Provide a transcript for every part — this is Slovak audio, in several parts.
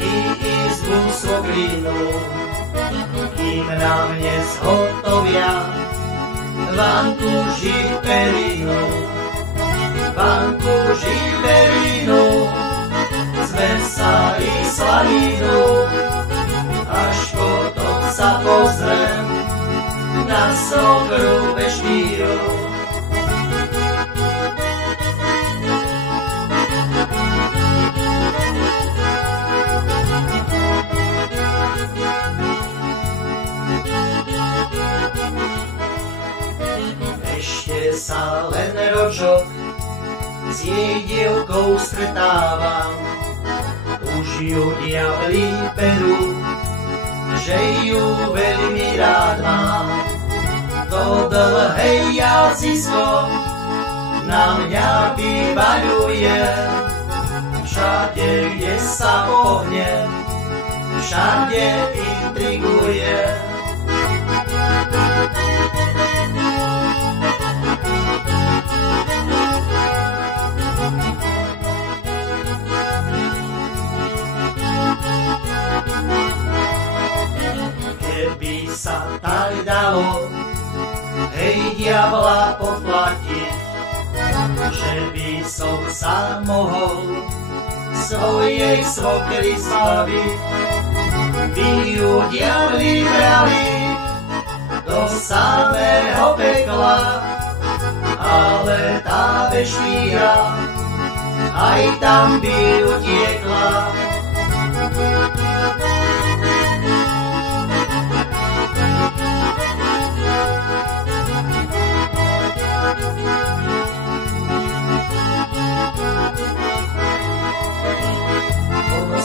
i izbu svokrinu, kým na mne zhotovia vanku živerinu, vanku živerinu, z mesa i slaninu, až potom sa pozriem na svokru veštíru. Ešte sa len ročok s jej dievkou stretávam, už ju diabli perú, že ju veľmi rád mám. To dlhé jazysko na mňa vyvaľuje, všade, kde sa pohne, všade intriguje. Keby sa tak dalo, hej, diabla poplatiť, že by som sa mohol svojej svokry zbaviť, by ju diabli brali do samého pekla, ale tá veštíra aj tam by utiekla.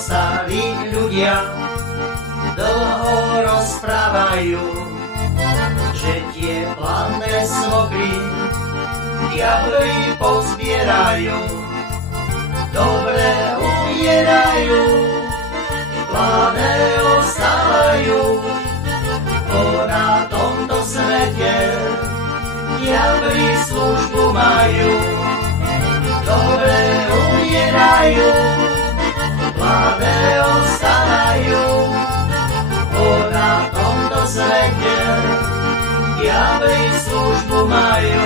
Starí ľudia dlho rozprávajú, že tie plané svokry diabli pozbierajú, dobre umierajú, plané ostávajú, bo na tomto svete diabli službu majú, dobre umierajú, mladé ostávajú, bo na tomto svete diabli službu majú.